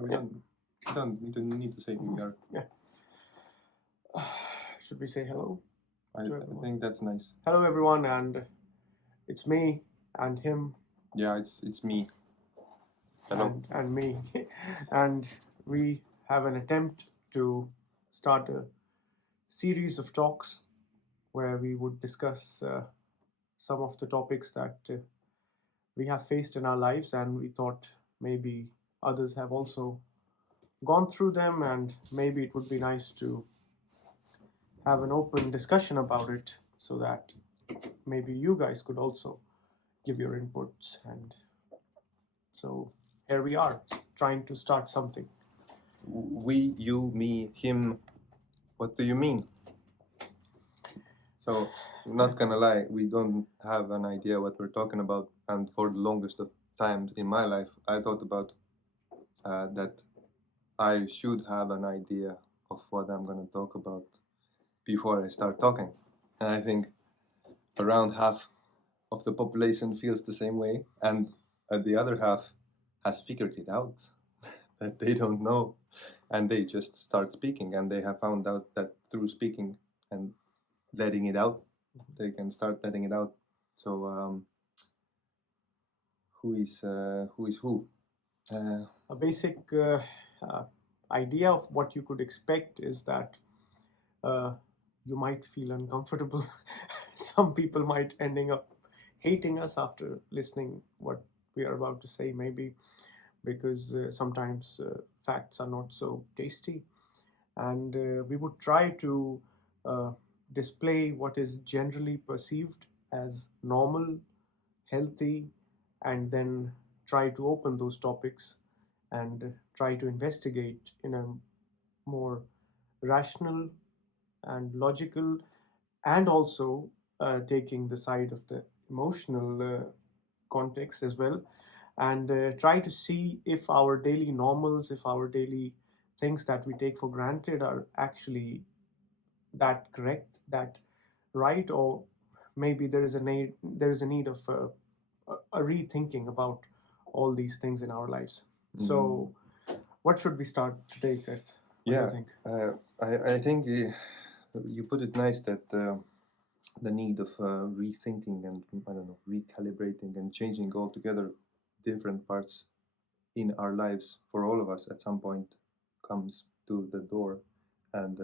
We don't need to say who we are. Yeah. Should we say hello? I think that's nice. Hello, everyone, and it's me and him. Yeah, it's me. Hello. And me. And we have an attempt to start a series of talks where we would discuss some of the topics that we have faced in our lives, and we thought maybe others have also gone through them, and maybe it would be nice to have an open discussion about it so that maybe you guys could also give your inputs. And so here we are trying to start something. We, you, me, him. What do you mean? So, not gonna lie, we don't have an idea what we're talking about. And for the longest of times in my life, I thought about that I should have an idea of what I'm gonna talk about before I start talking. And I think around half of the population feels the same way, and the other half has figured it out that they don't know, and they just start speaking, and they have found out that through speaking and letting it out, they can start letting it out. So who is who? A basic idea of what you could expect is that you might feel uncomfortable. Some people might ending up hating us after listening what we are about to say, maybe because sometimes facts are not so tasty, and we would try to display what is generally perceived as normal, healthy, and then try to open those topics and try to investigate in a more rational and logical, and also taking the side of the emotional context as well, and try to see if our daily normals, if our daily things that we take for granted are actually that correct, that right, or maybe there is a need of a rethinking about all these things in our lives. So, what should we start today, Kurt? What do you think? I think you put it nice that the need of rethinking and recalibrating and changing altogether different parts in our lives for all of us at some point comes to the door, and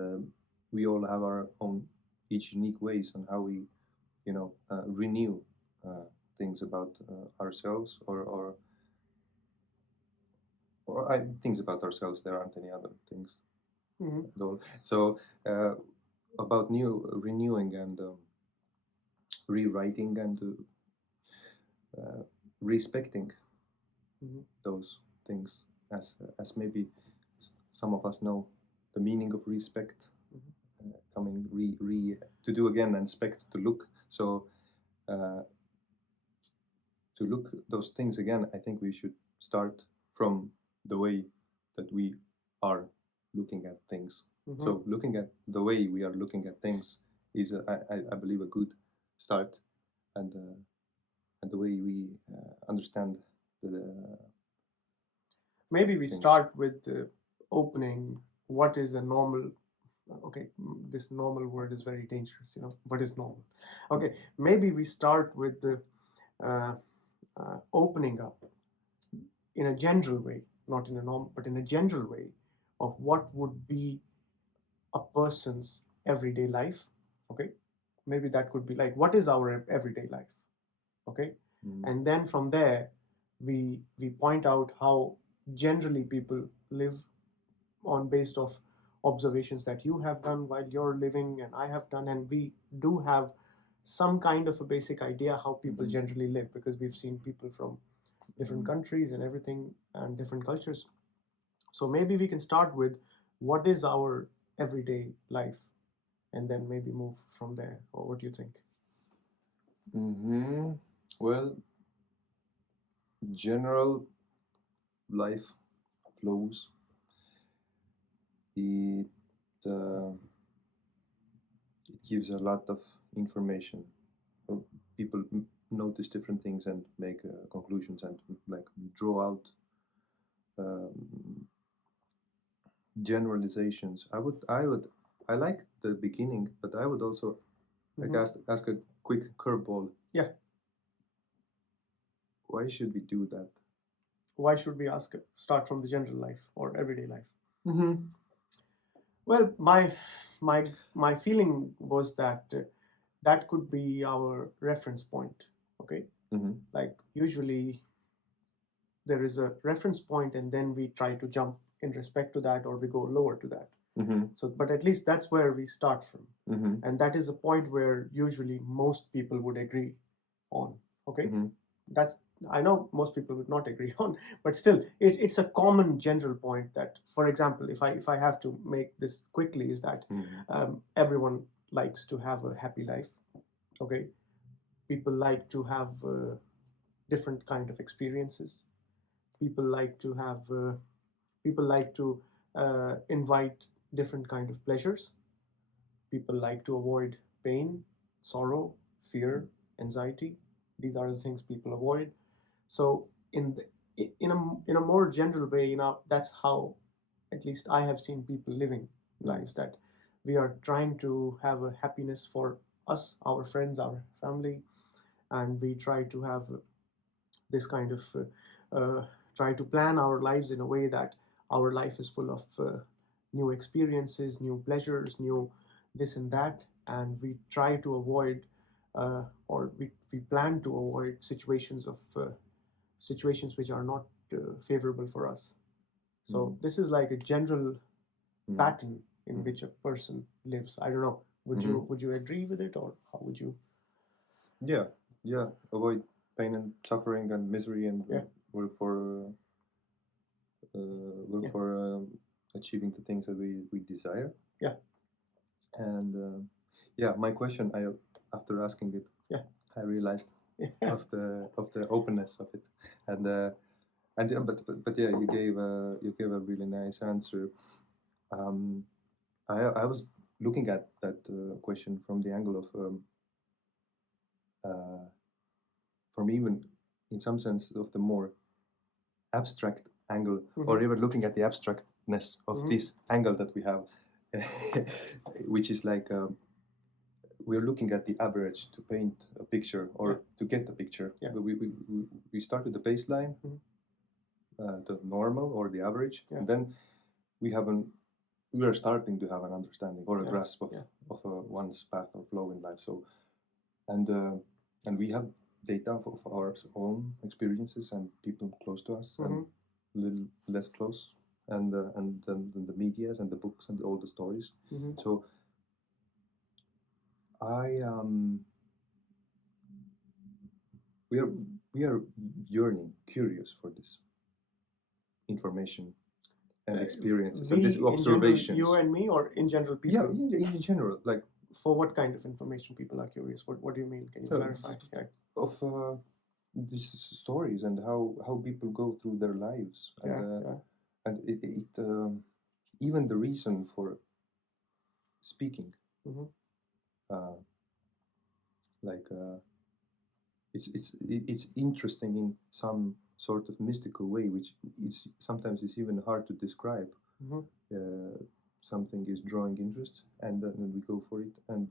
we all have our own each unique ways on how we renew things about ourselves or things about ourselves. There aren't any other things at all. So about renewing and rewriting and respecting those things, as maybe some of us know the meaning of respect, coming to do again and expect to look. So to look those things again, I think we should start from the way that we are looking at things. So looking at the way we are looking at things is, I believe, a good start, and the way we understand the. Maybe we start with opening what is a normal. Okay, this normal word is very dangerous. What is normal? Okay, maybe we start with the opening up in a general way, not in a normal, but in a general way of what would be a person's everyday life. Okay, maybe that could be like, what is our everyday life? Okay, and then from there we point out how generally people live on based of observations that you have done while you're living and I have done, and we do have some kind of a basic idea how people generally live, because we've seen people from different countries and everything and different cultures. So maybe we can start with what is our everyday life, and then maybe move from there. Or what do you think? Well, general life flows. It gives a lot of information. People notice different things and make conclusions and like draw out generalizations. I like the beginning, but I would also like ask a quick curveball. Yeah. Why should we do that? Why should we start from the general life or everyday life? Mm-hmm. Well, my feeling was that that could be our reference point. Okay, like usually there is a reference point, and then we try to jump in respect to that, or we go lower to that. So, but at least that's where we start from, and that is a point where usually most people would agree on. Okay, that's, I know most people would not agree on, but still, it's a common general point that, for example, if I have to make this quickly, is that everyone likes to have a happy life. Okay, people like to have different kind of experiences. People like to have people like to invite different kind of pleasures. People like to avoid pain, sorrow, fear, anxiety. These are the things people avoid. So in a more general way, that's how at least I have seen people living lives, that we are trying to have a happiness for us, our friends, our family, and we try to have this kind of try to plan our lives in a way that our life is full of new experiences, new pleasures, new this and that, and we try to avoid or we plan to avoid situations which are not favorable for us. So this is like a general pattern in which a person lives. I don't know. Would you agree with it, or how would you? Yeah. Avoid pain and suffering and misery, and work for achieving the things that we desire. Yeah. And my question, after asking it, I realized of the openness of it, and yeah, but yeah, you gave a really nice answer. I was looking at that question from the angle of from even in some sense of the more abstract angle, or even looking at the abstractness of this angle that we have, which is like we're looking at the average to paint a picture, or to get the picture. We start with the baseline, the normal or the average, and then we are starting to have an understanding or a grasp of one's path or flow in life. So, and we have data of our own experiences and people close to us and a little less close, and then the medias and the books and all the stories. So we are yearning, curious for this information and experiences and these observations. You and me, or in general people? Yeah, in general, like. For what kind of information people are curious? What do you mean? Can you clarify? Of these stories and how people go through their lives, and it even the reason for speaking, like it's interesting in some sort of mystical way, which is sometimes is even hard to describe. Something is drawing interest, and then we go for it, and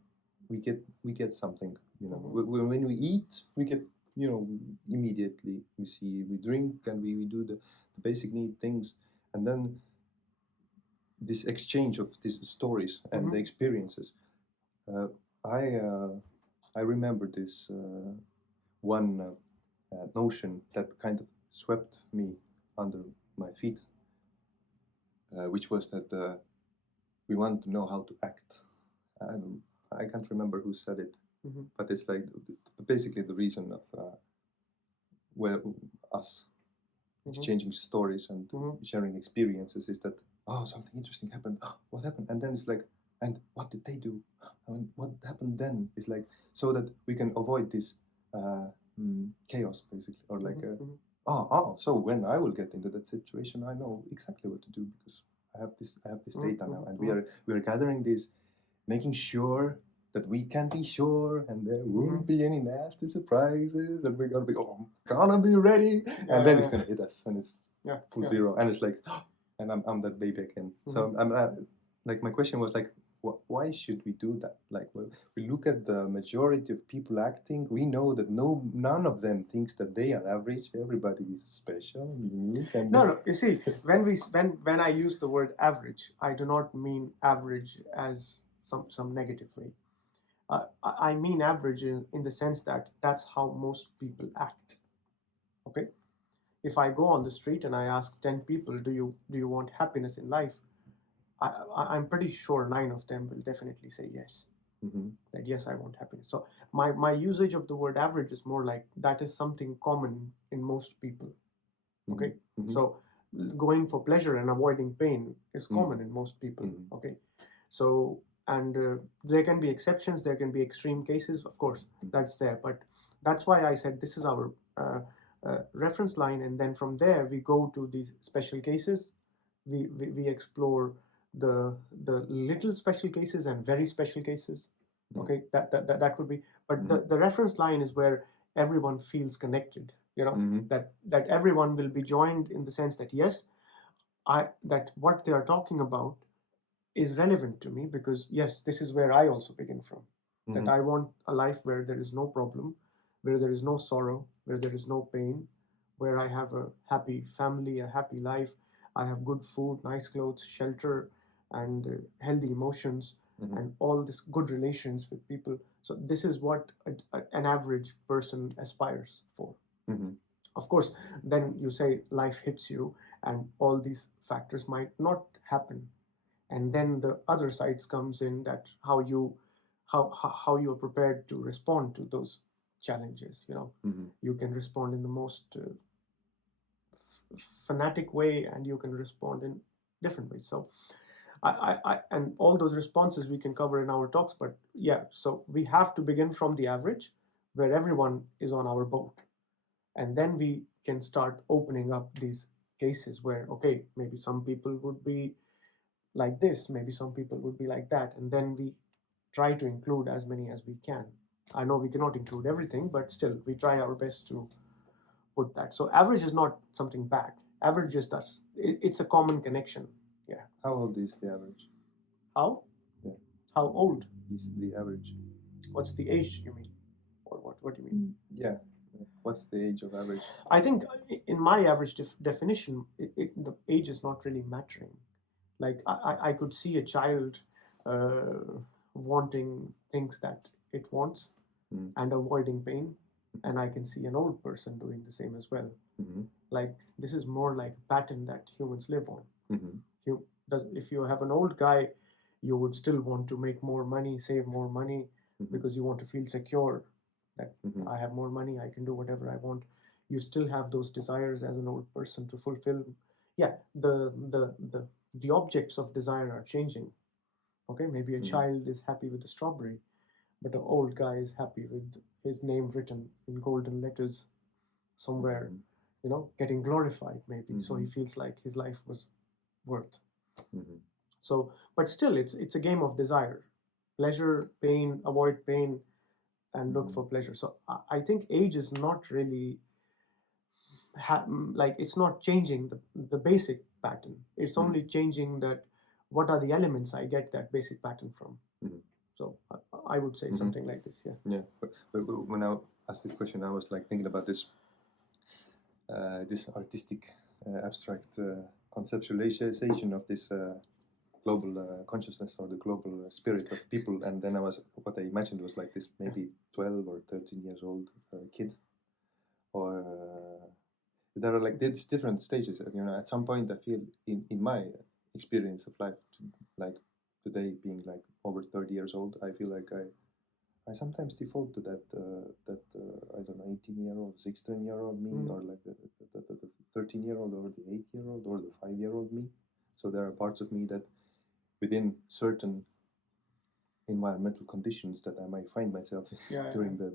we get something. When we eat, we get, immediately we drink, and we do the basic need things, and then this exchange of these stories and the experiences. I remember this one notion that kind of swept me under my feet, which was that we want to know how to act. I can't remember who said it, but it's like basically the reason of where us exchanging stories and sharing experiences is that, something interesting happened. What happened? And then it's like, and what did they do? And what happened then? It's like, so that we can avoid this chaos, basically, or like so when I will get into that situation, I know exactly what to do, because I have this data now, and we are gathering this, making sure that we can be sure, and there won't be any nasty surprises, and we're gonna be ready, and then it's gonna hit us, and it's full zero, and it's like, and I'm that baby again. So I'm like, my question was like, why should we do that? Like, we look at the majority of people acting. We know that none of them thinks that they are average. Everybody is special, unique, and No. You see, when I use the word average, I do not mean average as some negative way. I mean average in the sense that that's how most people act. Okay, if I go on the street and I ask 10 people, do you want happiness in life? I'm pretty sure 9 of them will definitely say yes. That yes, I want happiness. So my usage of the word average is more like that is something common in most people. Okay, so going for pleasure and avoiding pain is common in most people. Okay, so and there can be exceptions, there can be extreme cases, of course, that's there, but that's why I said this is our reference line, and then from there we go to these special cases. We explore the little special cases and very special cases. Okay, that would be, but the reference line is where everyone feels connected, that everyone will be joined in the sense that yes, that what they are talking about is relevant to me, because yes, this is where I also begin from. That I want a life where there is no problem, where there is no sorrow, where there is no pain, where I have a happy family, a happy life, I have good food, nice clothes, shelter, and healthy emotions, and all this good relations with people. So this is what an average person aspires for. Of course, then you say life hits you and all these factors might not happen, and then the other sides comes in, that how you are prepared to respond to those challenges. You can respond in the most fanatic way, and you can respond in different ways. So I and all those responses we can cover in our talks, but yeah, so we have to begin from the average where everyone is on our boat, and then we can start opening up these cases where, okay, maybe some people would be like this, maybe some people would be like that, and then we try to include as many as we can. I know we cannot include everything, but still we try our best to put that. So average is not something bad. Average is that it's a common connection. Yeah. How old is the average? How? Yeah. How old is the average? What's the age, you mean? Or what do you mean? Yeah. What's the age of average? I think in my average definition, the age is not really mattering. Like I could see a child wanting things that it wants and avoiding pain, and I can see an old person doing the same as well. Like this is more like a pattern that humans live on. If you have an old guy, you would still want to make more money, save more money, because you want to feel secure that I have more money, I can do whatever I want. You still have those desires as an old person to fulfill. Yeah, the objects of desire are changing. Okay, maybe a child is happy with a strawberry, but an old guy is happy with his name written in golden letters somewhere, getting glorified maybe. So he feels like his life was worth. So, but still, it's a game of desire, pleasure, pain, avoid pain, and look for pleasure. So I think age is not really like it's not changing the basic pattern. It's only changing that what are the elements I get that basic pattern from. So I would say something like this. Yeah. But when I asked this question, I was like thinking about this this artistic abstract conceptualization of this global consciousness or the global spirit of people, and then what I imagined was like this maybe 12 or 13 years old kid, or there are like these different stages. At some point I feel in my experience of life, like today being like over 30 years old, I feel like I sometimes default to that I don't know, 18-year-old, 16-year-old me, or like the 13-year-old or the 8-year-old or the 5-year-old me. So there are parts of me that within certain environmental conditions that I might find myself during the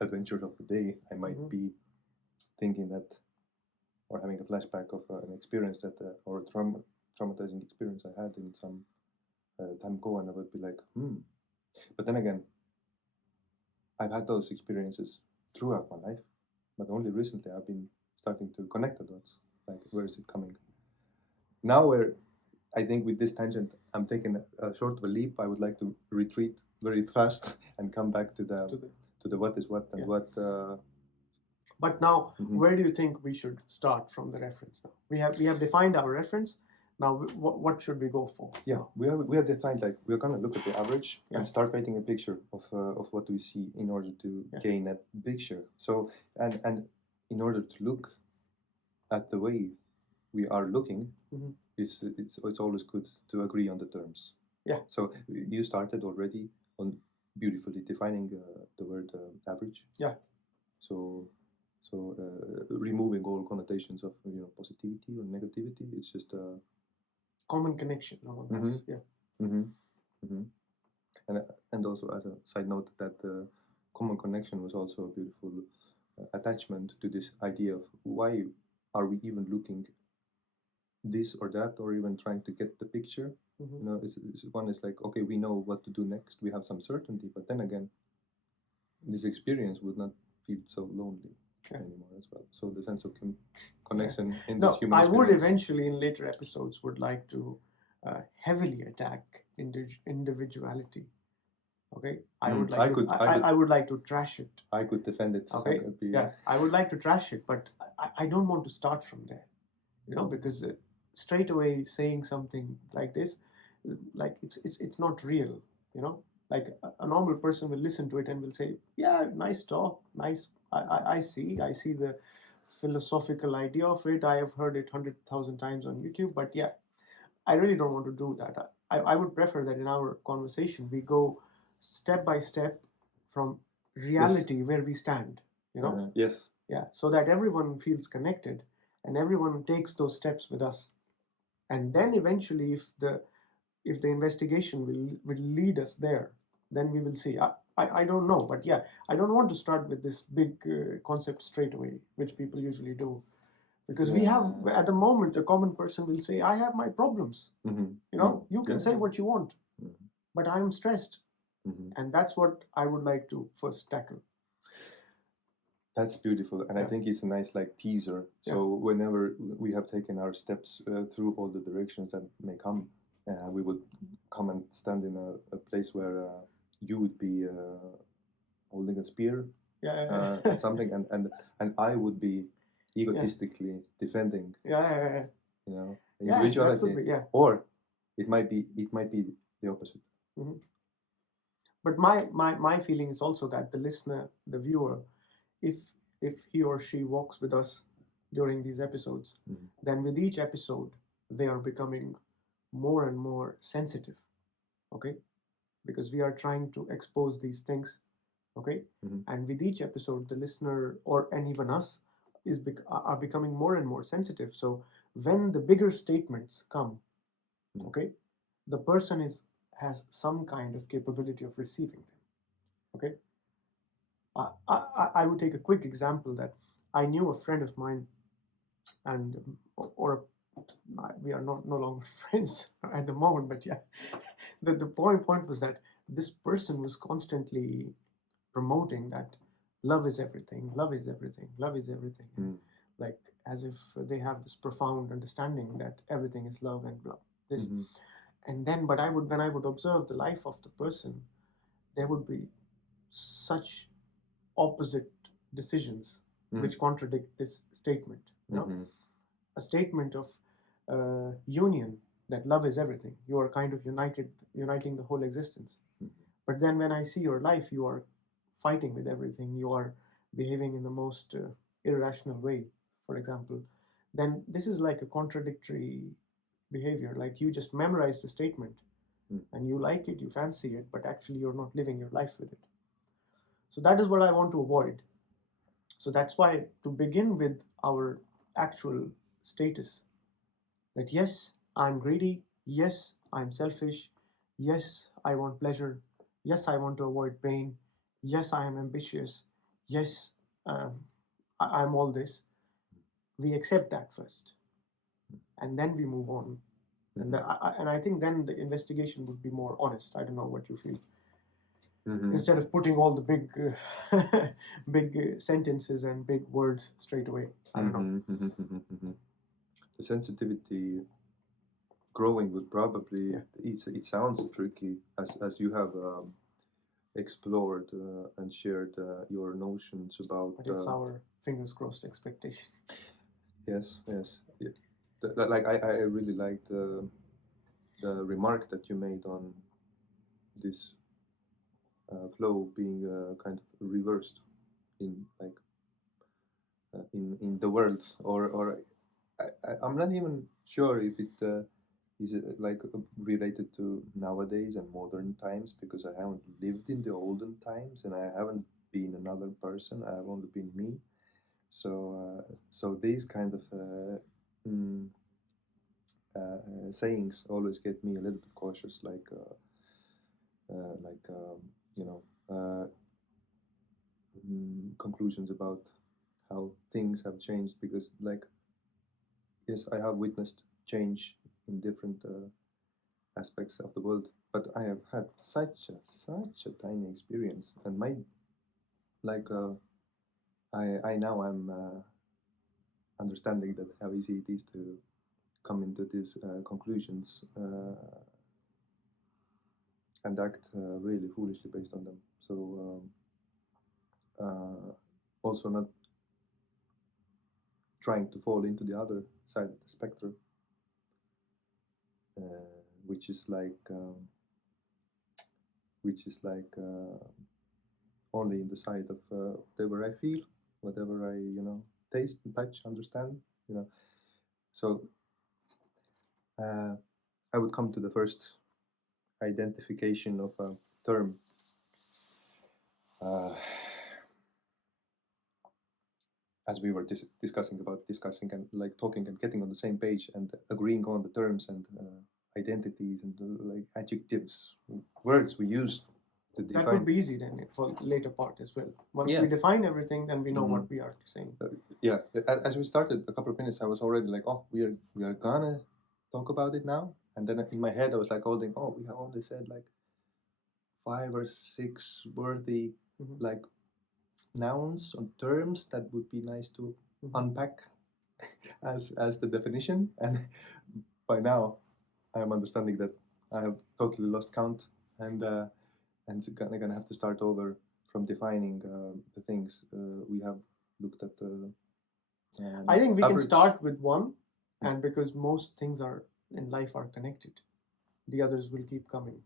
adventures of the day, I might be thinking that, or having a flashback of an experience that, or traumatizing experience I had in some time ago, and I would be like, But then again, I've had those experiences throughout my life, but only recently I've been starting to connect the dots. Like, where is it coming? now I think with this tangent, I'm taking a short of a leap. I would like to retreat very fast and come back to the what is what and Yeah. what. But now, Mhm. where do you think we should start from the reference? Now we have defined our reference. Now, what should we go for? Yeah, we have defined, like, we're gonna look at the average Yeah. and start painting a picture of what we see in order to Yeah. gain a picture. So and in order to look at the way we are looking, Mhm. it's always good to agree on the terms. Yeah. So you started already on beautifully defining the word average. Yeah. So removing all connotations of positivity or negativity. It's just a Common connection among us. Yeah. Mm-hmm. Mm-hmm. And also, as a side note, that common connection was also a beautiful attachment to this idea of why are we even looking this or that, or even trying to get the picture. Mm-hmm. One is like, okay, we know what to do next, we have some certainty, but then again, this experience would not feel so lonely anymore as well. So the sense of connection in this human I experience. would eventually, in later episodes, would like to heavily attack individuality. Okay, I would like to trash it. I could defend it. Okay, I would like to trash it, but I don't want to start from there. Because straight away saying something like this, like it's not real. Like a normal person will listen to it and will say, yeah, nice talk, nice. I see the philosophical idea of it. I have heard it 100,000 times on YouTube, but yeah, I really don't want to do that. I would prefer that in our conversation we go step by step from reality where we stand. Yes. Yeah, so that everyone feels connected and everyone takes those steps with us. And then eventually, if the investigation will lead us there, then we will see. I don't know, but yeah, I don't want to start with this big concept straight away, which people usually do. Because we have, at the moment, a common person will say, I have my problems. You can say what you want, but I am stressed. And that's what I would like to first tackle. That's beautiful, and I think it's a nice teaser. So whenever we have taken our steps through all the directions that may come, we would come and stand in a place where you would be holding a spear, and something, and I would be egotistically defending, individuality, or it might be the opposite. Mm-hmm. But my feeling is also that the listener, the viewer, if he or she walks with us during these episodes, then with each episode they are becoming more and more sensitive. Okay, because we are trying to expose these things. Okay, and with each episode, the listener and even us are becoming more and more sensitive. So when the bigger statements come, okay, the person has some kind of capability of receiving them. Okay, I would take a quick example that I knew a friend of mine, and we are no longer friends at the moment, but yeah, the point was that this person was constantly promoting that love is everything, love is everything, love is everything, like as if they have this profound understanding that everything is love and blah this. And then, but when I would observe the life of the person, there would be such opposite decisions which contradict this statement. A statement of union, that love is everything. You are kind of uniting the whole existence. But then when I see your life, you are fighting with everything. You are behaving in the most irrational way, for example. Then this is like a contradictory behavior. Like you just memorized a statement and you like it, you fancy it, but actually you're not living your life with it. So that is what I want to avoid. So that's why, to begin with our actual status, that yes, I'm greedy, yes, I'm selfish, yes, I want pleasure, yes, I want to avoid pain, yes, I am ambitious, yes, I'm all this. We accept that first, and then we move on. And I think then the investigation would be more honest. I don't know what you feel. Instead of putting all the big sentences and big words straight away. I don't know. The sensitivity growing would probably Yeah. it sounds tricky as you have explored and shared your notions about But it's our fingers crossed expectation. yes yeah. Like I really liked the remark that you made on this flow being kind of reversed in like in the world or I'm not even sure if it is like related to nowadays and modern times because I haven't lived in the olden times and I haven't been another person. I have only been me. So these kind of sayings always get me a little bit cautious, like you know conclusions about how things have changed because like yes, I have witnessed change in different aspects of the world, but I have had such a tiny experience, and my like I now am understanding that how easy it is to come into these conclusions and act really foolishly based on them. So also not trying to fall into the other side of the spectrum, which is only in the side of whatever I feel, whatever I taste, touch, understand. You know, so I would come to the first identification of a term. As we were discussing and like talking and getting on the same page and agreeing on the terms and identities and like adjectives, words we use to define. That would be easy then for later part as well. Once we define everything, then we know what we are saying. Yeah, as we started a couple of minutes, I was already like, oh, we are gonna talk about it now, and then in my head I was like holding, oh, we have only said like 5 or 6 worthy like nouns or terms that would be nice to unpack as the definition, and by now I am understanding that I have totally lost count and gonna have to start over from defining the things we have looked at. I think we can start with one, and because most things are in life are connected, the others will keep coming.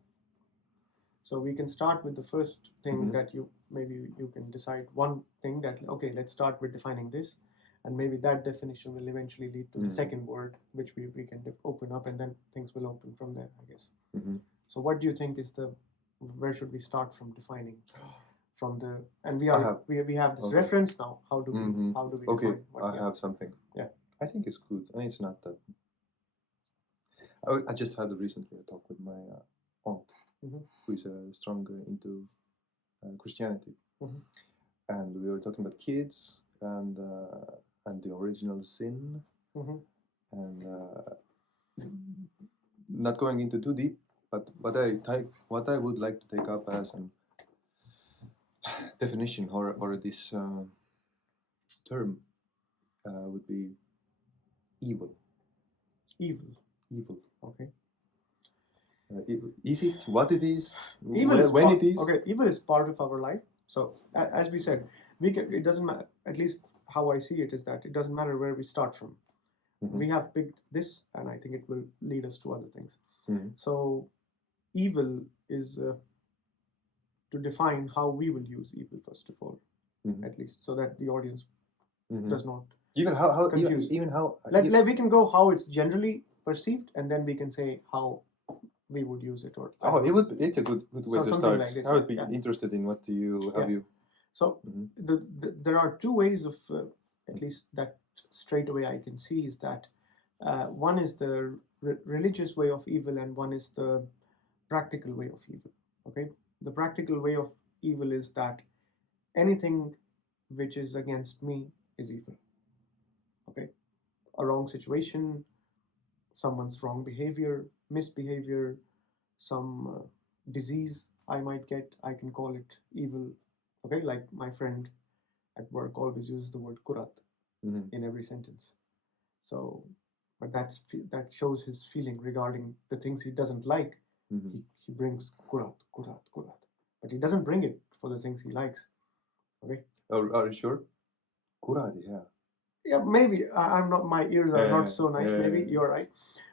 So we can start with the first thing that maybe you can decide one thing that okay, let's start with defining this, and maybe that definition will eventually lead to the second word, which we can open up, and then things will open from there, I guess. So what do you think is where should we start from defining? From the and we have this reference now. How do we define? I have something. Yeah, I think it's good. I mean, it's not that. I just had recently a talk with my aunt, who is strong into Christianity, and we were talking about kids and the original sin, and not going into too deep, but what I would like to take up as an definition or this term would be evil. Evil. Okay. Is it what it is? Evil is when it is? Okay, evil is part of our life. So as we said, it doesn't matter. At least how I see it is that it doesn't matter where we start from. We have picked this, and I think it will lead us to other things. So evil is to define how we will use evil first of all, at least, so that the audience does not even how confuse. Even how we can go how it's generally perceived, and then we can say how we would use it. Or it's a good way to start. Like this, I would be interested in what you. So there are two ways of at least that straight away I can see is that one is the religious way of evil and one is the practical way of evil. Okay, the practical way of evil is that anything which is against me is evil. Okay, a wrong situation, someone's wrong behavior, misbehavior, some disease I might get, I can call it evil. Okay, like my friend at work always uses the word kurat in every sentence. So but that shows his feeling regarding the things he doesn't like. Mm-hmm. He brings kurat, kurat, kurat, but he doesn't bring it for the things he likes. Okay. Are you sure? Kuradi, yeah. Yeah, maybe I'm not. My ears are not so nice. Maybe you're right,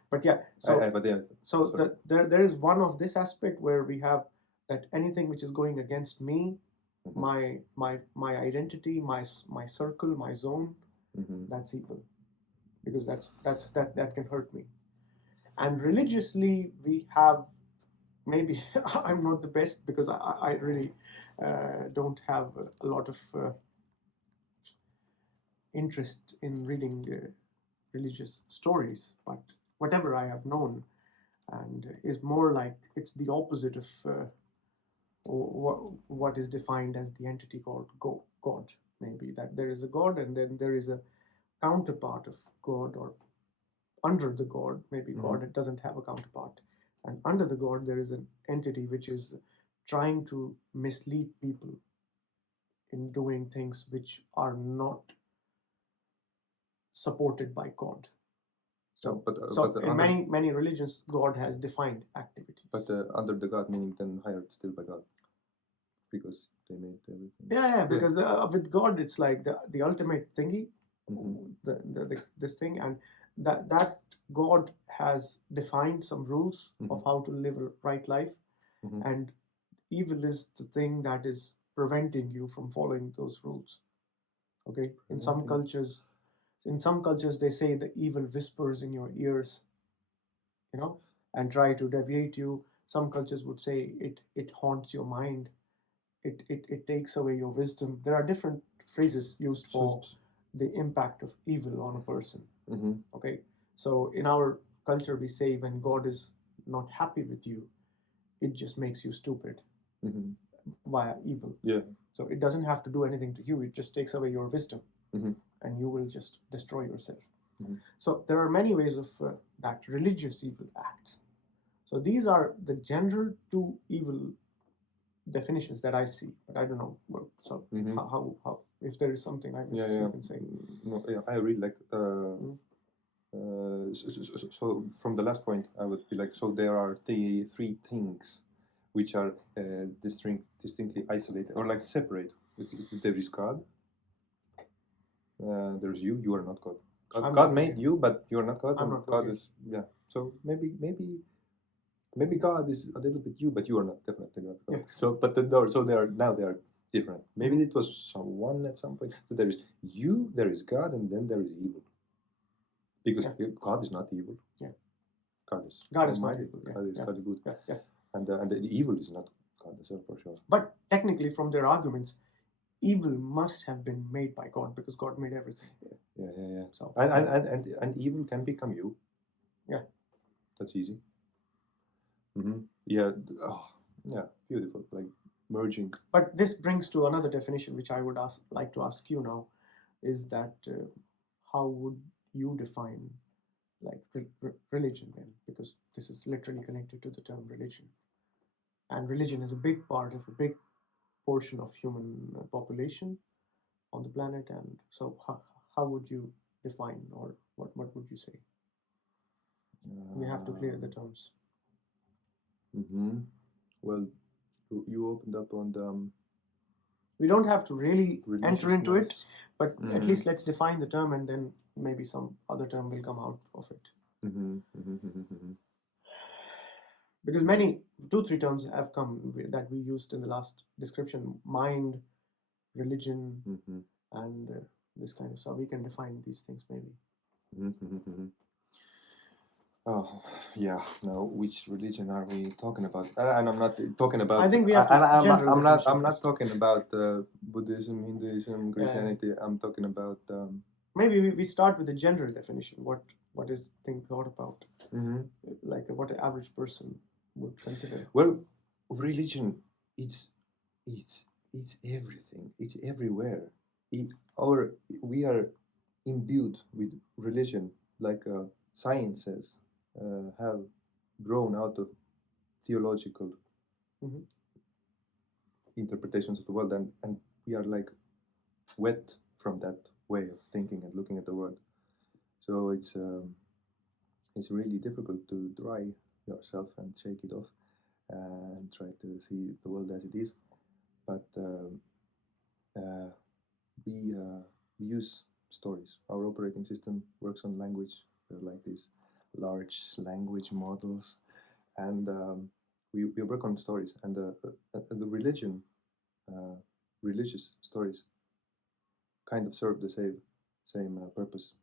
but yeah. So but yeah. so Sorry. there is one of this aspect where we have that anything which is going against me, my identity, my circle, my zone, that's evil, because that can hurt me. And religiously, we have maybe I'm not the best because I really don't have a lot of interest in reading religious stories, but whatever I have known and is more like it's the opposite of what is defined as the entity called God. Maybe that there is a God and then there is a counterpart of God, or under the God, maybe God doesn't have a counterpart. And under the God, there is an entity which is trying to mislead people in doing things which are not supported by God. So, in many religions, God has defined activities. But under the God meaning then hired still by God, because they made everything. Yeah, because with God, it's like the ultimate thingy, this thing, and that God has defined some rules of how to live a right life, and evil is the thing that is preventing you from following those rules. Okay, in some cultures they say the evil whispers in your ears, and try to deviate you. Some cultures would say it haunts your mind. It takes away your wisdom. There are different phrases used for the impact of evil on a person. Okay, so in our culture we say when God is not happy with you, it just makes you stupid via evil. Yeah. So it doesn't have to do anything to you. It just takes away your wisdom, and you will just destroy yourself. So there are many ways of that religious evil acts. So these are the general two evil definitions that I see, but I don't know. Well, so how if there is something I missed, you can say. No, yeah, I really like. So from the last point, I would be like, so there are three things which are distinctly isolated or like separate. There is God. There's you. You are not God. God made you, but you are not God. I'm not God is So maybe God is a little bit you, but you are not definitely not God. Yeah. So but they are different. Maybe it was someone at some point. So there is you, there is God, and then there is evil. Because God is not evil. Yeah. God is not evil. God is good. Yeah. And the evil is not God as well, for sure. But technically, from their arguments, evil must have been made by God because God made everything. Yeah. So and evil can become you. Yeah. That's easy. Yeah. Oh, yeah. Beautiful. Like merging. But this brings to another definition, which I would like to ask you now, is that how would you define like religion then? Because this is literally connected to the term religion, and religion is a big part of a big portion of human population on the planet. And so, how would you define, or what would you say? We have to clear the terms. Well, you opened up on the. We don't have to really enter into it, but at least let's define the term, and then maybe some other term will come out of it. Because many 2-3 terms have come that we used in the last description: mind, religion, and this kind of stuff. We can define these things maybe. Oh yeah. Now, which religion are we talking about? And I'm not talking about. I think we have to. I'm not talking about Buddhism, Hinduism, Christianity. Yeah. I'm talking about. Maybe we start with the general definition. What is thing thought about? Like what an average person would consider. Well, religion, it's everything. It's everywhere. We are imbued with religion, like sciences have grown out of theological interpretations of the world, and we are like wet from that way of thinking and looking at the world. So it's it's really difficult to dry yourself and shake it off and try to see the world as it is. But uh, we use stories. Our operating system works on language. They're like these large language models, and we work on stories. And the religious stories, kind of serve the same purpose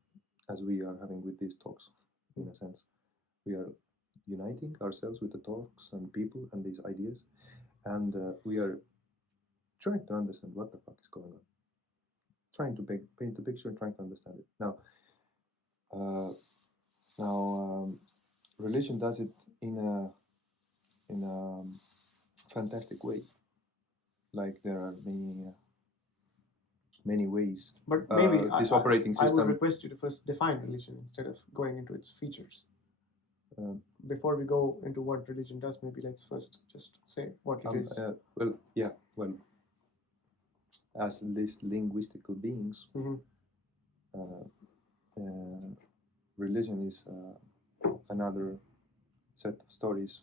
as we are having with these talks. In a sense, we are uniting ourselves with the talks and people and these ideas, and we are trying to understand what the fuck is going on, trying to paint the picture and trying to understand it. Uh, now, religion does it in a fantastic way. Like there are many ways. But maybe This operating I would system. request you to first define religion instead of going into its features. Before we go into what religion does, maybe let's first just say what it is. Well, as these linguistical beings, religion is another set of stories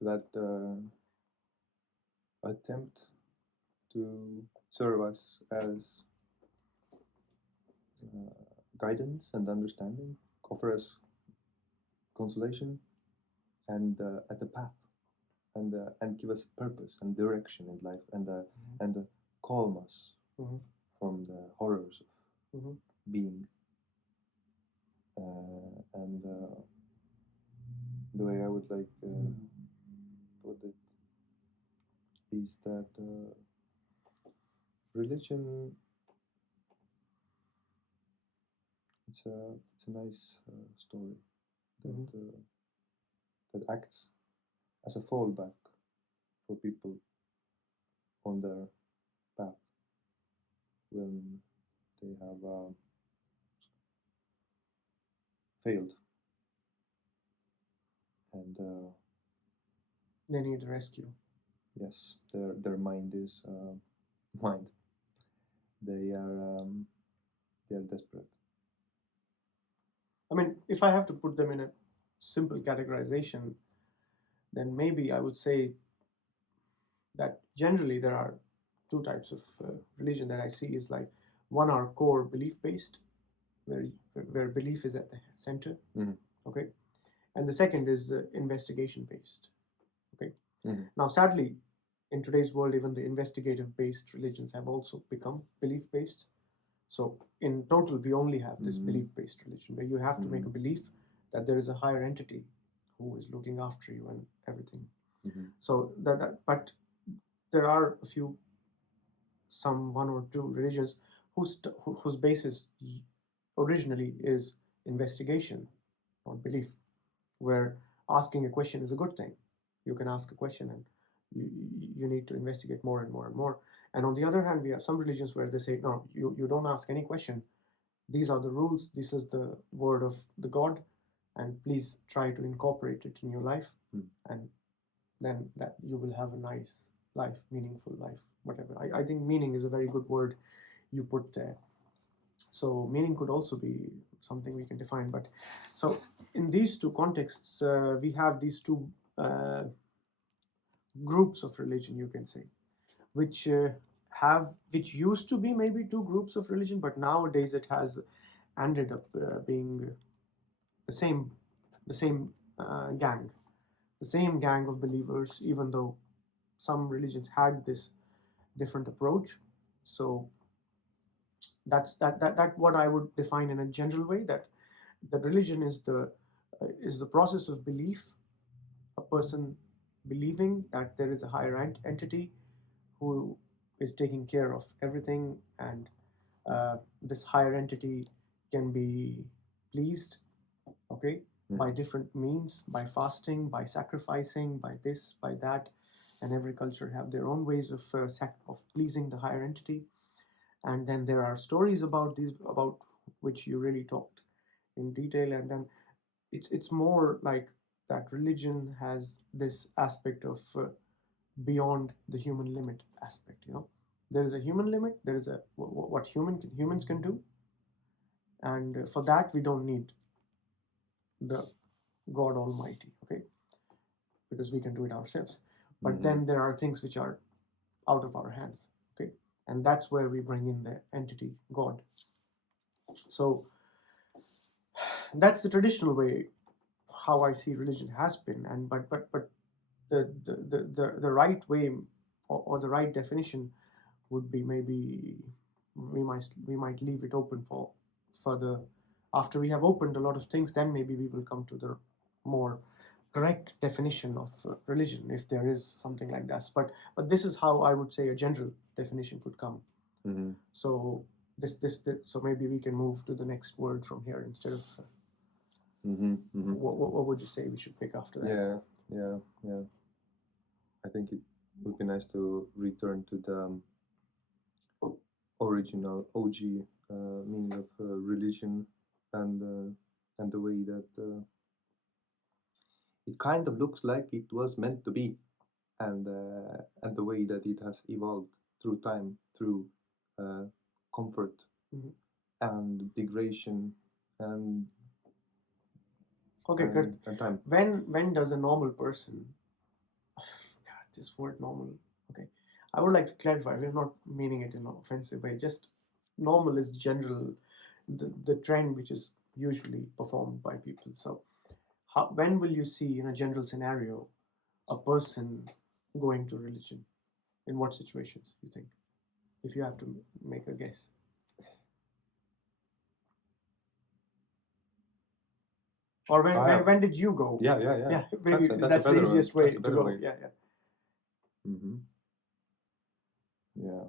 that attempt to serve us as guidance and understanding, offer us consolation and at the path, and give us purpose and direction in life, and calm us from the horrors of being. And the way I would like put it is that religion, it's a nice story that acts as a fallback for people on their path when they have failed and they need a rescue. Yes, their mind is mind. They are desperate. I mean, if I have to put them in a simple categorization, then maybe I would say that generally there are two types of religion that I see. Is like one are core belief based, where belief is at the center, okay, and the second is investigation based, okay. Now, sadly, in today's world, even the investigative based religions have also become belief based. So in total, we only have this belief-based religion where you have to make a belief that there is a higher entity who is looking after you and everything. So but there are a few, some one or two religions whose basis originally is investigation, not belief, where asking a question is a good thing. You can ask a question and you need to investigate more and more and more. And on the other hand, we have some religions where they say, no, you don't ask any question. These are the rules. This is the word of the God, and please try to incorporate it in your life, and then that you will have a nice life, meaningful life, whatever. I think meaning is a very good word you put there. So meaning could also be something we can define. But so in these two contexts, we have these two groups of religion, you can say, which used to be maybe two groups of religion, but nowadays it has ended up being the same gang, the same gang of believers, even though some religions had this different approach. So that's that what I would define in a general way, that the religion is the process of belief, a person believing that there is a higher entity who is taking care of everything, and this higher entity can be pleased, okay, by different means, by fasting, by sacrificing, by this, by that, and every culture have their own ways of pleasing the higher entity. And then there are stories about which you really talked in detail, and then it's more like that religion has this aspect of beyond the human limit aspect. There is a human limit. There is a what humans can do, and for that we don't need the God Almighty, okay? Because we can do it ourselves. But then there are things which are out of our hands, okay? And that's where we bring in the entity God. So that's the traditional way how I see religion has been, and but the right way or the right definition would be, maybe we might leave it open for further. After we have opened a lot of things, then maybe we will come to the more correct definition of religion, if there is something like that. But this is how I would say a general definition could come. So so maybe we can move to the next word from here instead of what would you say we should pick after that? Yeah. I think it would be nice to return to the original OG meaning of religion, and the way that it kind of looks like it was meant to be, and the way that it has evolved through time, through comfort and degradation and okay, good. And time. When does a normal person, God, this word normal, okay, I would like to clarify, we're not meaning it in an offensive way, just normal is general, the trend which is usually performed by people. So when will you see, in a general scenario, a person going to religion? In what situations, you think, if you have to make a guess? Or when did you go? Yeah. Maybe that's the easiest way to go. Yeah. Yeah.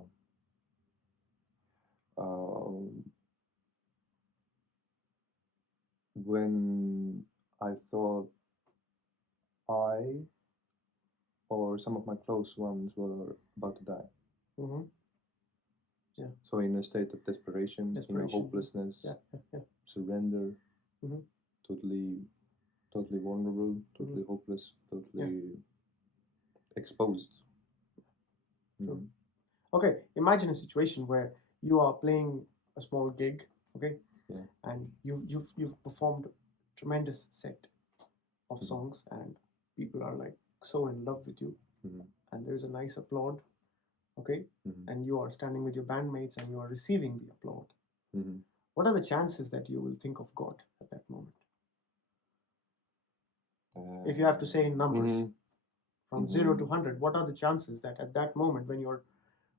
When I thought I or some of my close ones were about to die. Yeah. So in a state of desperation. Hopelessness, surrender, totally vulnerable, totally hopeless, totally exposed. True. Okay, imagine a situation where you are playing a small gig, okay, and you've performed a tremendous set of songs, and people are like so in love with you, and there's a nice applaud, okay, and you are standing with your bandmates and you are receiving the applaud. What are the chances that you will think of God at that moment? If you have to say in numbers, from 0 to 100, what are the chances that at that moment, when you're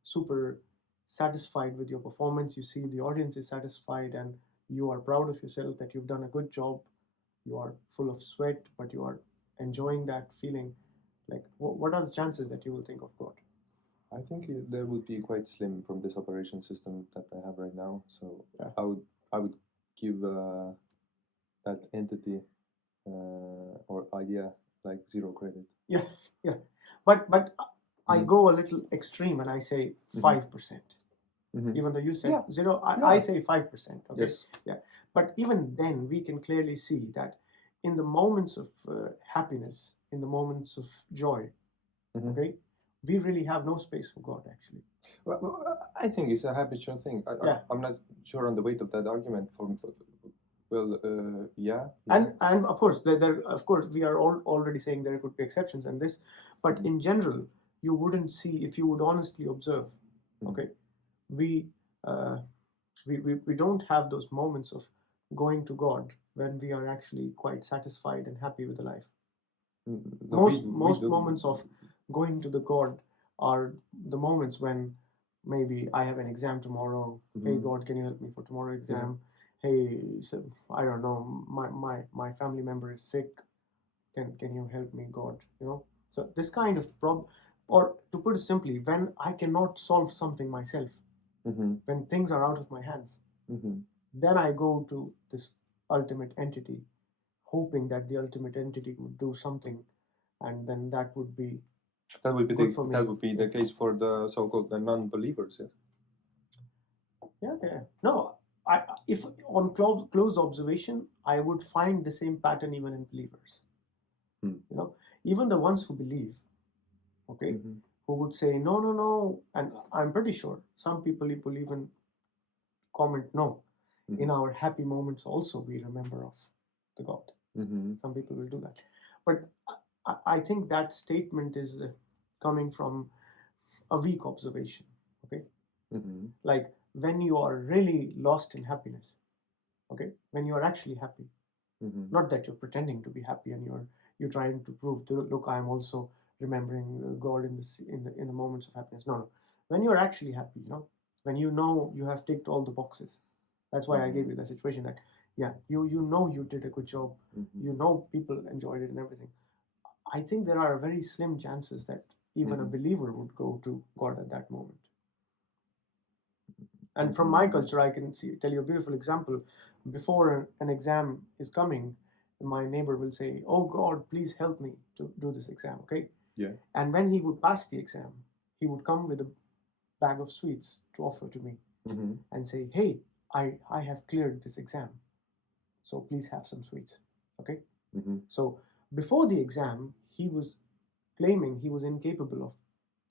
super satisfied with your performance, you see the audience is satisfied, and you are proud of yourself that you've done a good job, you are full of sweat, but you are enjoying that feeling, like what are the chances that you will think of God? I think there would be quite slim from this operation system that I have right now. So I would give that entity or idea like 0 credit. Yeah. But I go a little extreme and I say 5%. Even though you said 0, I say 5%. Okay. Yes. Yeah. But even then, we can clearly see that in the moments of happiness, in the moments of joy, okay, we really have no space for God, actually. Well, I think it's a habitual thing. I'm not sure on the weight of that argument. And of course, of course, we are all already saying there could be exceptions in this, but in general, you wouldn't see, if you would honestly observe, okay, we don't have those moments of going to God when we are actually quite satisfied and happy with the life. Most moments of going to the God are the moments when maybe I have an exam tomorrow. Hey God, can you help me for tomorrow exam? Hey, so, I don't know, my family member is sick. Can you help me, God? So this kind of problem, or to put it simply, when I cannot solve something myself, when things are out of my hands, then I go to this ultimate entity, hoping that the ultimate entity would do something, and then that would be good for me. That would be the case for the so-called non-believers. Yeah. No, if on close observation, I would find the same pattern even in believers. Even the ones who believe, okay, Mm-hmm. who would say, no, no, no. And I'm pretty sure some people even comment, no, in Mm-hmm. our happy moments also we remember of the God. Mm-hmm. Some people will do that. But I think that statement is coming from a weak observation, okay? Mm-hmm. Like when you are really lost in happiness, okay? When you are actually happy, Mm-hmm. not that you're pretending to be happy and you're trying to prove to look, I am also remembering God in the moments of happiness. No, no. When you're actually happy, when you know you have ticked all the boxes. That's why I gave you the situation that, yeah, you know you did a good job. Mm-hmm. You know people enjoyed it and everything. I think there are very slim chances that even a Mm-hmm. believer would go to God at that moment. And from my Mm-hmm. culture, I can tell you a beautiful example. Before an exam is coming, my neighbor will say, "Oh God, please help me to do this exam." Okay. Yeah. And when he would pass the exam, he would come with a bag of sweets to offer to me Mm-hmm. and say, "Hey, I have cleared this exam, so please have some sweets." Okay. Mm-hmm. So before the exam, he was claiming he was incapable of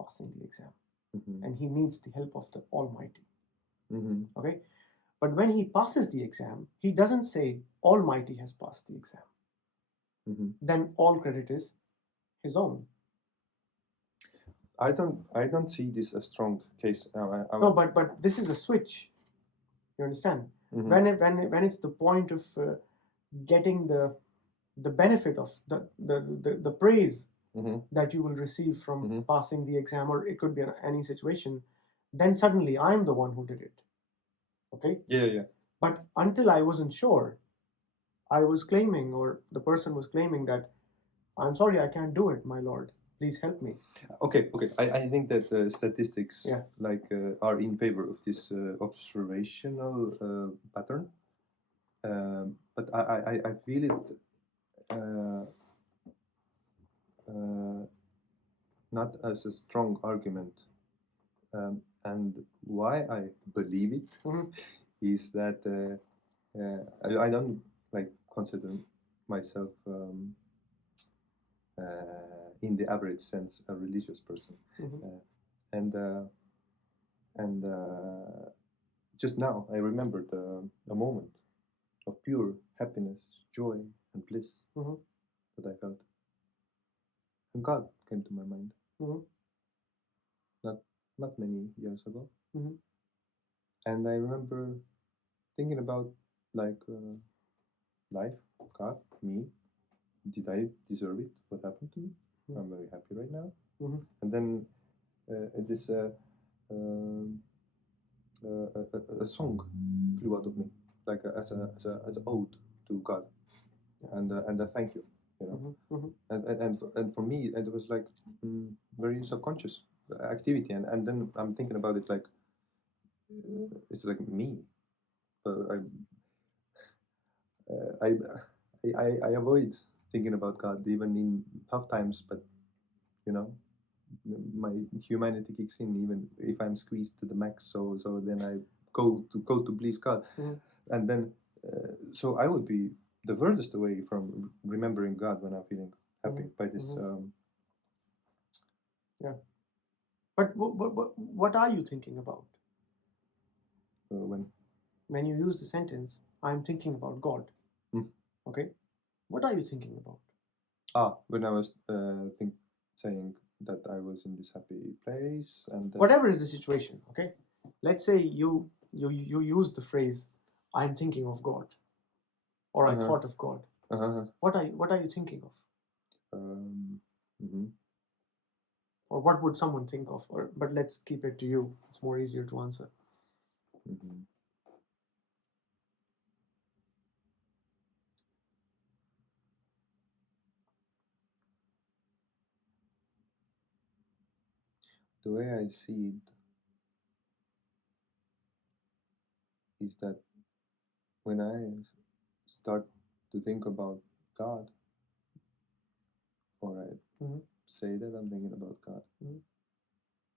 passing the exam Mm-hmm. and he needs the help of the Almighty. Mm-hmm. Okay. But when he passes the exam, he doesn't say Almighty has passed the exam. Mm-hmm. Then all credit is his own. I don't see this a strong case. No, but this is a switch. You understand? Mm-hmm. When it's the point of getting the benefit of the praise Mm-hmm. that you will receive from Mm-hmm. passing the exam, or it could be any situation, then suddenly I'm the one who did it. Okay? Yeah, yeah. But until I wasn't sure, I was claiming, or the person was claiming that, I'm sorry, I can't do it, my lord. Please help me. Okay, okay. I think that statistics Yeah. are in favor of this observational pattern, but I feel it uh, uh, not as a strong argument. And why I believe it Mhm. is that I don't consider myself in the average sense a religious person. Mhm. And just now I remembered a moment of pure happiness, joy, and bliss Mhm. that I felt, and God came to my mind. Mhm. Not many years ago, Mhm. and I remember thinking about like life, God, me. Did I deserve it? What happened to me? Mhm. I'm very happy right now. Mhm. And then this um, a song flew out of me, like as a ode to God, and a thank you, you know. Mhm. Mhm. And for me, it was like very subconscious activity, and then I'm thinking about it like it's like me. Uh, I, I I avoid thinking about God even in tough times, but you know, my humanity kicks in even if I'm squeezed to the max. So then I go to please God, Mhm. and then so I would be the furthest away from remembering God when I'm feeling happy Mhm. by this. Mhm. Yeah. But what are you thinking about when you use the sentence, I'm thinking about God? Mm. Okay. What are you thinking about? When I was saying that I was in this happy place and Whatever is the situation, okay? Let's say you use the phrase, I'm thinking of God, or I thought of God. uh-huh. What are you thinking of? Mm-hmm. Or what would someone think of? But let's keep it to you. It's more easier to answer. Mm-hmm. The way I see it is that when I start to think about God, or I Mhm. say that I'm thinking about God, Mhm.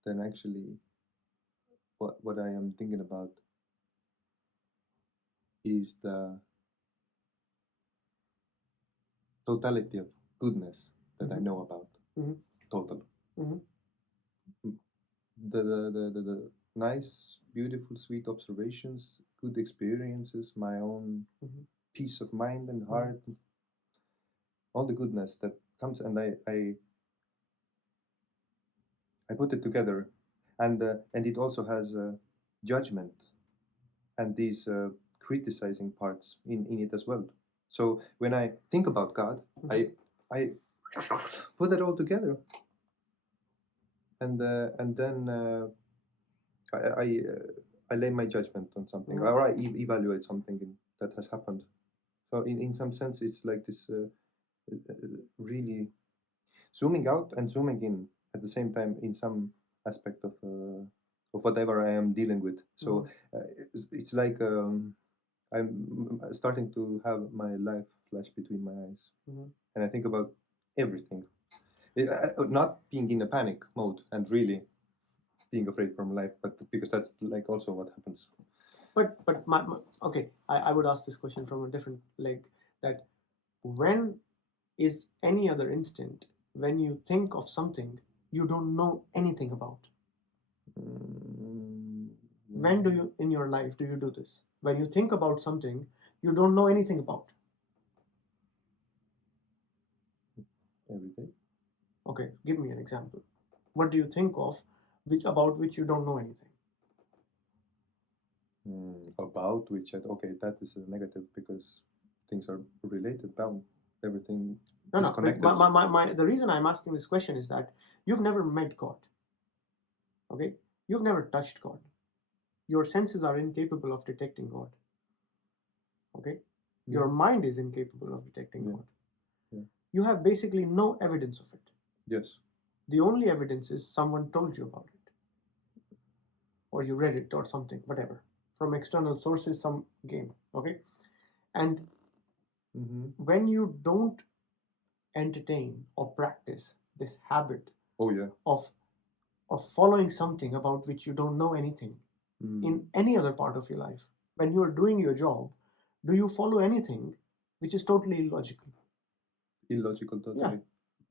then actually what I am thinking about is the totality of goodness that I Mhm. know about. Mhm. Total. Mhm. the nice, beautiful, sweet observations, good experiences, my own Mhm. peace of mind and heart, all the goodness that comes, and I put it together, and it also has judgment and these criticizing parts in it as well. So when I think about God, I put it all together, and then I lay my judgment on something, or I evaluate something that has happened. So in some sense, it's like this really zooming out and zooming in at the same time in some aspect of whatever I am dealing with. So it's like I'm starting to have my life flash between my eyes, and I think about everything. Not being in a panic mode and really being afraid from life, but because that's like also what happens. But okay, I would ask this question from a different leg, that when is any other instant when you think of something you don't know anything about? When do you, in your life, do you do this? When you think about something you don't know anything about? Every day. Okay, give me an example. What do you think of about which you don't know anything? About which, okay, that is a negative because things are related, bound. Everything is connected. The reason I'm asking this question is that you've never met God. Okay? You've never touched God. Your senses are incapable of detecting God. Okay? Your mind is incapable of detecting God. You have basically no evidence of it. Yes. The only evidence is someone told you about it, or you read it, or something, whatever, from external sources, some game. Okay? And when you don't entertain or practice this habit of following something about which you don't know anything in any other part of your life, when you are doing your job, do you follow anything which is totally illogical? Illogical, totally. Yeah.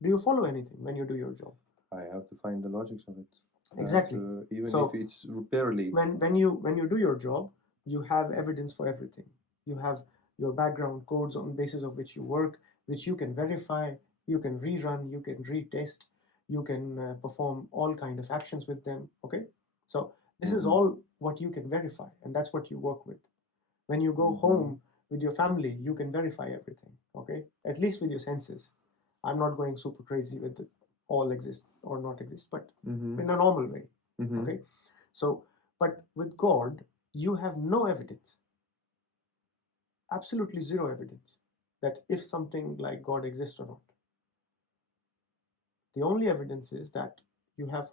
Do you follow anything when you do your job? I have to find the logics of it. Exactly. Even so, if it's barely. When you do your job, you have evidence for everything. You have your background codes on the basis of which you work, which you can verify, you can rerun, you can retest, you can perform all kind of actions with them. Okay, so this is all what you can verify, and that's what you work with. When you go home with your family, you can verify everything. Okay, at least with your senses. I'm not going super crazy with it, all exist or not exist, but in a normal way. Okay, so but with God, you have no evidence, absolutely zero evidence that if something like God exists or not. The only evidence is that you have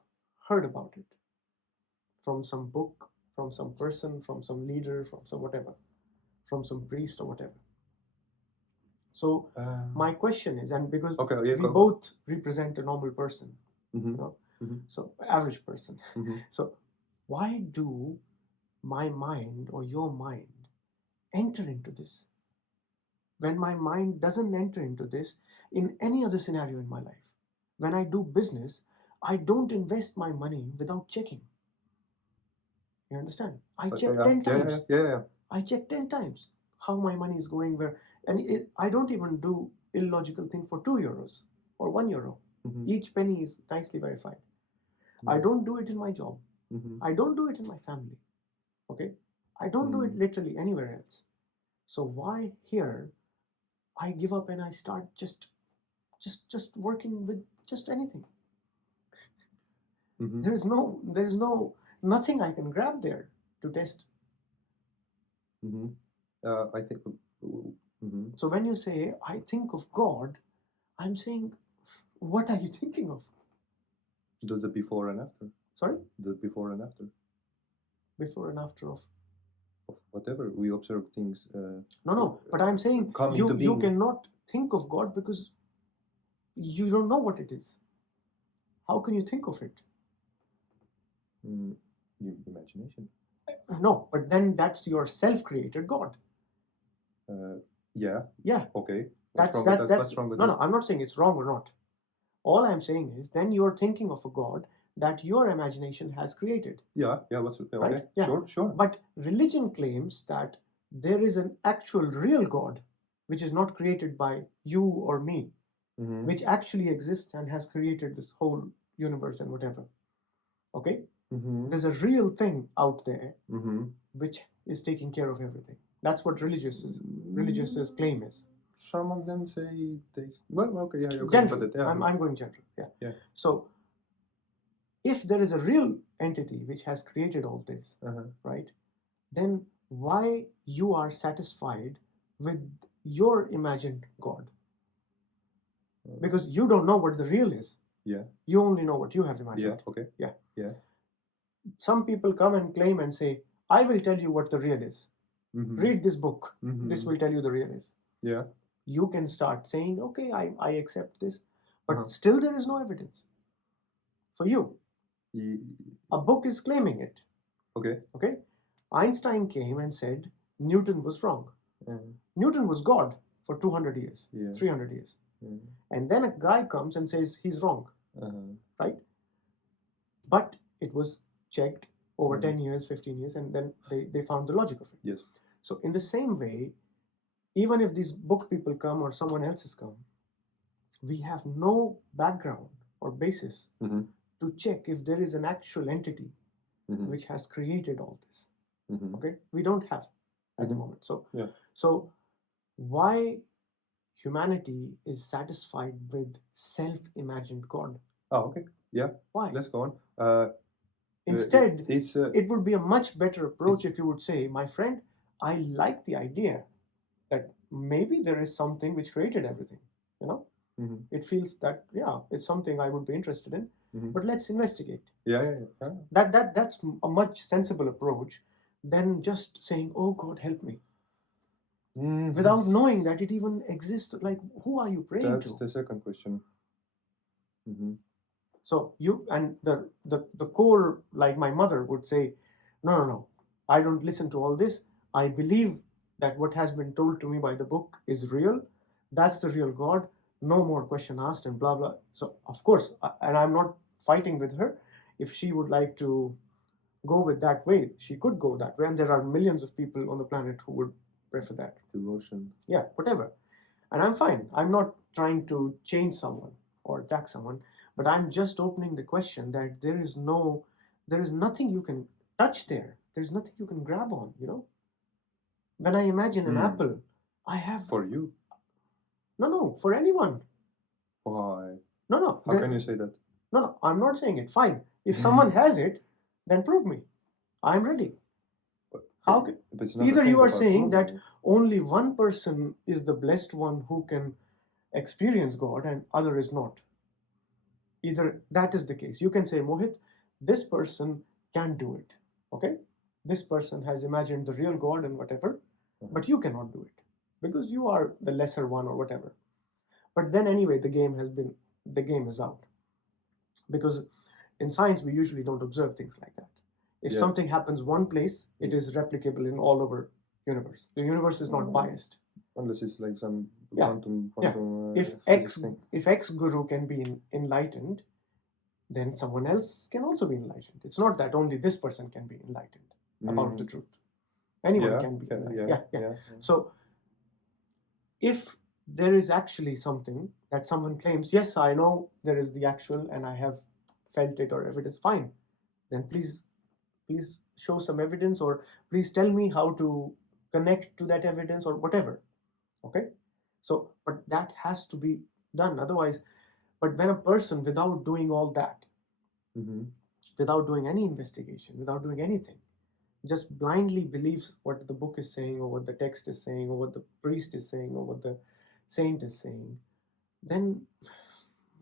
heard about it from some book, from some person, from some leader, from some whatever, from some priest or whatever. So my question is, and because we both represent a normal person, so average person. So why do my mind or your mind enter into this when my mind doesn't enter into this in any other scenario in my life? When I do business, I don't invest my money without checking. You understand? I check 10 times. I check 10 times how my money is going where. And I don't even do illogical thing for €2 or €1. Each penny is nicely verified. I don't do it in my job. I don't do it in my family. Okay? I don't do it literally anywhere else. So why here I give up and I start just working with just anything? There's nothing I can grab there to test. I think. So when you say I think of God, I'm saying, what are you thinking of? The before and after. Sorry? The before and after. Before and after of whatever we observe things. No, but I'm saying you cannot think of God because you don't know what it is. How can you think of it? Imagination. No, but then that's your self-created God. Yeah. Okay. That's wrong with that? No, I'm not saying it's wrong or not. All I'm saying is then you're thinking of a God that your imagination has created. Yeah. Okay. Right? Yeah. Sure. But religion claims that there is an actual real God which is not created by you or me, which actually exists and has created this whole universe and whatever. Okay? There's a real thing out there which is taking care of everything. That's what religious claim is. Some of them say they. Well, okay, yeah, okay. General. But, yeah. I'm going general. Yeah. So, if there is a real entity which has created all this, right, then why you are satisfied with your imagined God? Because you don't know what the real is. Yeah. You only know what you have imagined. Yeah. Okay. Yeah. Some people come and claim and say, I will tell you what the real is. Read this book. This will tell you the real is. Yeah. You can start saying, okay, I accept this. But still there is no evidence for you. A book is claiming it. Okay. Einstein came and said Newton was wrong. Newton was God for 200 years, 300 years. And then a guy comes and says he's wrong. Right? But it was checked over 10 years, 15 years, and then they found the logic of it. Yes. So in the same way, even if these book people come or someone else has come, we have no background or basis to check if there is an actual entity which has created all this. Okay? We don't have at the moment. So why humanity is satisfied with self-imagined God? Oh, okay. Yeah. Why? Let's go on. Instead, it would be a much better approach if you would say, my friend, I like the idea that maybe there is something which created everything. You know, it feels that it's something I would be interested in. But let's investigate. Yeah. That's a much sensible approach than just saying, "Oh God, help me," without knowing that it even exists. Like, who are you praying to? That's the second question. So you and the core, like my mother would say, no, I don't listen to all this. I believe that what has been told to me by the book is real. That's the real God. No more question asked and blah blah. So of course, and I'm not fighting with her. If she would like to go with that way, she could go that way. And there are millions of people on the planet who would prefer that. Devotion. Yeah, whatever. And I'm fine. I'm not trying to change someone or attack someone. But I'm just opening the question that there is nothing you can touch there. There's nothing you can grab on, you know? When I imagine an apple, I have... For you? No, for anyone. Why? No. How can you say that? No, I'm not saying it. Fine. If someone has it, then prove me. I'm ready. How can... Either you are saying that only one person is the blessed one who can experience God and other is not. Either that is the case. You can say, Mohit, this person can do it. Okay? This person has imagined the real God and whatever, but you cannot do it because you are the lesser one or whatever. But then anyway, the game is out. Because in science, we usually don't observe things like that. If something happens one place, it is replicable in all over universe. The universe is not biased. Unless it's like some quantum if X guru can be enlightened, then someone else can also be enlightened. It's not that only this person can be enlightened about the truth. Anyone can be enlightened. So if there is actually something that someone claims, yes, I know there is the actual and I have felt it or evidence, fine. Then please show some evidence or please tell me how to connect to that evidence or whatever. Okay? So, but that has to be done. Otherwise, but when a person, without doing all that, without doing any investigation, without doing anything, just blindly believes what the book is saying or what the text is saying or what the priest is saying or what the saint is saying, then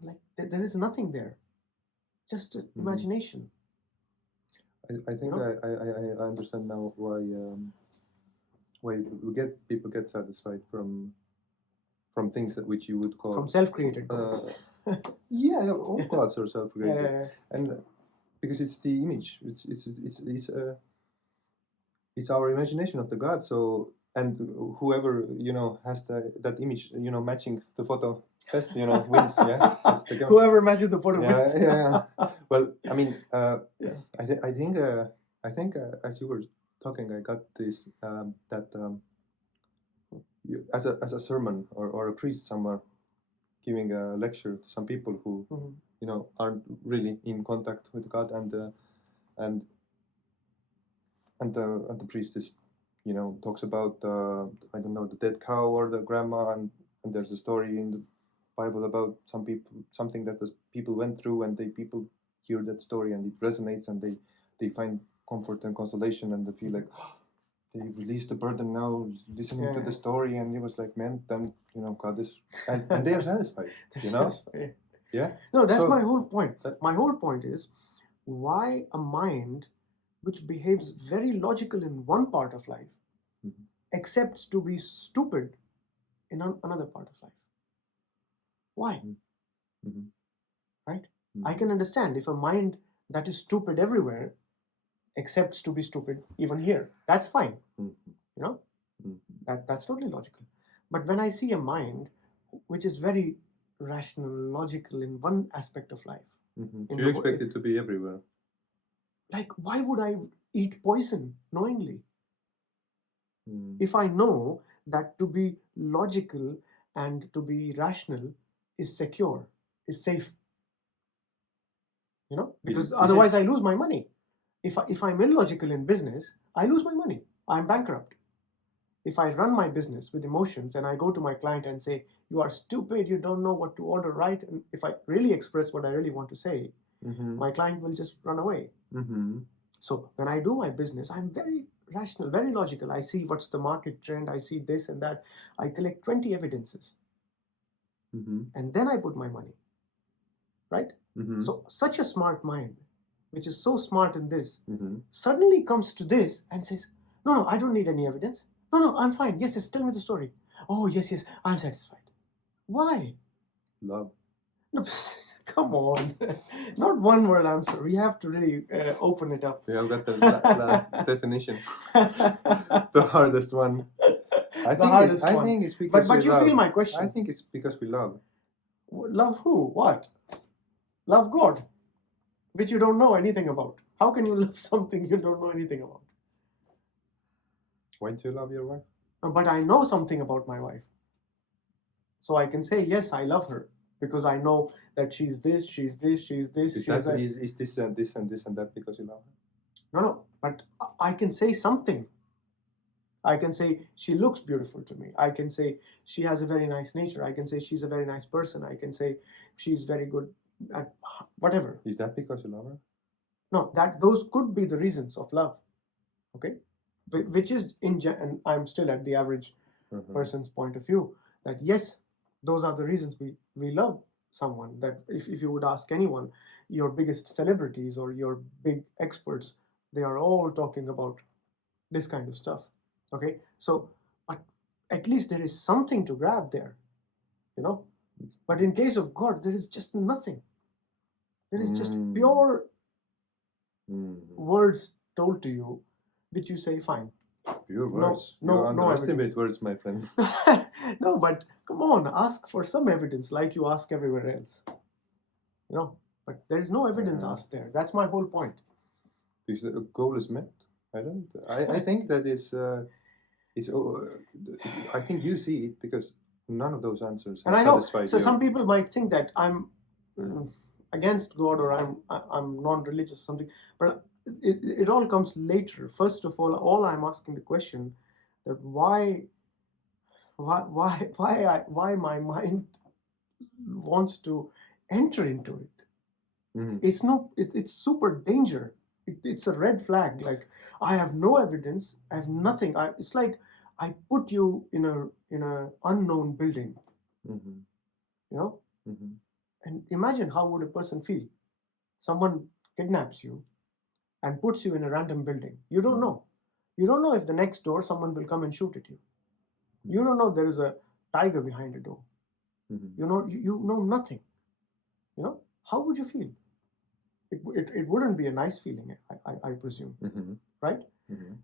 like there is nothing there. Just imagination. I think I understand now why people get satisfied from things that which you would call from self-created gods. All gods are self-created, and because it's the image, it's our imagination of the god. So and whoever has that image matching the photo best wins. Yeah, that's the game. Whoever matches the photo Yeah, wins. yeah. Well, I mean, Yeah. I think as you were talking, I got this that as a sermon or a priest somewhere giving a lecture to some people who Mhm. aren't really in contact with God, and and the priest is talks about I don't know, the dead cow or the grandma, and there's a story in the Bible about something that the people went through, and people hear that story and it resonates, and they find comfort and consolation, and they feel like they release the burden now listening to the story. And it was like, man, then God is, and they are satisfied. They're satisfied. Yeah. No, that's So my whole point. My whole point is, why a mind which behaves very logical in one part of life accepts to be stupid in another part of life? Why? Right? I can understand if a mind that is stupid everywhere accepts to be stupid even here. That's fine. That's totally logical. But when I see a mind which is very rational, logical in one aspect of life, you expect it to be everywhere. Like, why would I eat poison knowingly? If I know that to be logical and to be rational is secure, is safe, because otherwise I lose my money. If I'm illogical in business, I lose my money. I'm bankrupt. If I run my business with emotions and I go to my client and say, you are stupid, you don't know what to order, right? And if I really express what I really want to say, my client will just run away. So when I do my business, I'm very rational, very logical. I see what's the market trend, I see this and that. I collect 20 evidences. And then I put my money. Right? So such a smart mind, which is so smart in this, suddenly comes to this and says, no, I don't need any evidence. No, I'm fine. Yes, tell me the story. Oh, yes, I'm satisfied. Why? Love. No, come on. Not one word answer. We have to really open it up. We have got the last definition. The hardest one. I think it's because but you love. feel my question. I think it's because we love. Love who? What? Love God, which you don't know anything about. How can you love something you don't know anything about? Why do you love your wife? But I know something about my wife. So I can say, yes, I love her. Because I know that she's this, she's this, she's this. Is this and this and this and that because you love her? No, but I can say something. I can say she looks beautiful to me. I can say she has a very nice nature. I can say she's a very nice person. I can say she's very good at whatever. Is that because you love her? No, those could be the reasons of love. Okay? Which is, and I'm still at the average person's point of view, that yes, those are the reasons we love someone. That if you would ask anyone, your biggest celebrities or your big experts, they are all talking about this kind of stuff. Okay, so but at least there is something to grab there, but in case of God, there is just nothing. There is just pure words told to you, which you say, fine. Pure words. You underestimate words, my friend. No, but come on, ask for some evidence like you ask everywhere else. But there is no evidence asked there. That's my whole point. Because the goal is met. I think that it's I think you see it because none of those answers have satisfied you. So some people might think that I'm against God or I'm non-religious or something, but it all comes later. First of all I'm asking the question that why my mind wants to enter into it. It's super danger. It's a red flag. Like, I have no evidence. I have nothing. It's like I put you in a unknown building. And imagine how would a person feel. Someone kidnaps you and puts you in a random building. You don't know. You don't know if the next door someone will come and shoot at you. You don't know there is a tiger behind the door. You know nothing. How would you feel? It wouldn't be a nice feeling, I presume, right?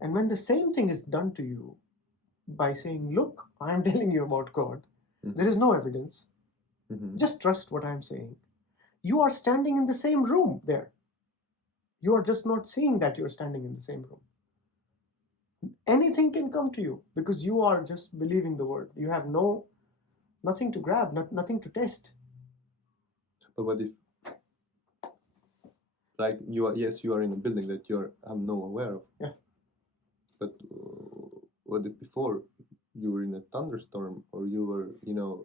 And when the same thing is done to you by saying, look, I'm telling you about God. Mhm. There is no evidence. Mhm. Just trust what I'm saying. You are standing in the same room there. You are just not seeing that you're standing in the same room. Anything can come to you because you are just believing the word. You have nothing to grab, nothing to test. But what if, like, you are, yes, you are in a building that I'm no aware of. Yeah. But what if before you were in a thunderstorm, or you were,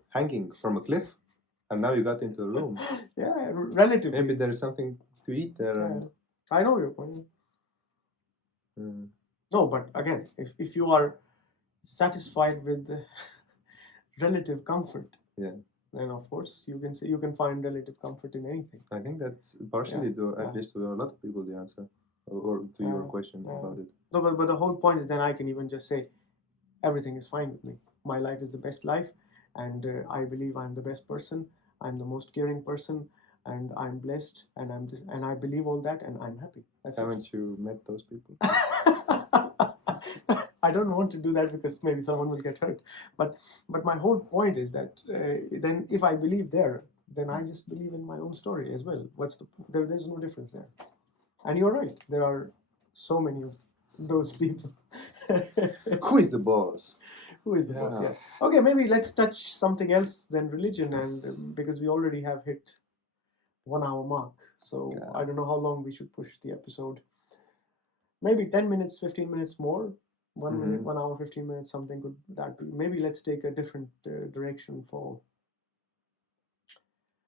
hanging from a cliff, and now you got into a room? Yeah, relatively. Maybe there is something to eat there. Yeah, And I know your point. mm, No, but again, if you are satisfied with the relative comfort, yeah, then of course you can find relative comfort in anything. I think that's partially, Yeah. at least to a lot of people, the answer, or to your question about it. No, but the whole point is then I can even just say everything is fine with me. My life is the best life, and I believe I'm the best person. I'm the most caring person, and I'm blessed, and and I believe all that, and I'm happy. That's Haven't you met those people? I don't want to do that because maybe someone will get hurt. But my whole point is that then if I believe there, then I just believe in my own story as well. There's no difference there. And you're right. There are so many of those people. Who is the boss? Who is the boss? Yeah. Okay, maybe let's touch something else than religion, and because we already have hit 1 hour mark, so I don't know how long we should push the episode. Maybe 10 minutes, 15 minutes more. 1 minute, 1 hour, 15 minutes, something could that be. Maybe let's take a different direction for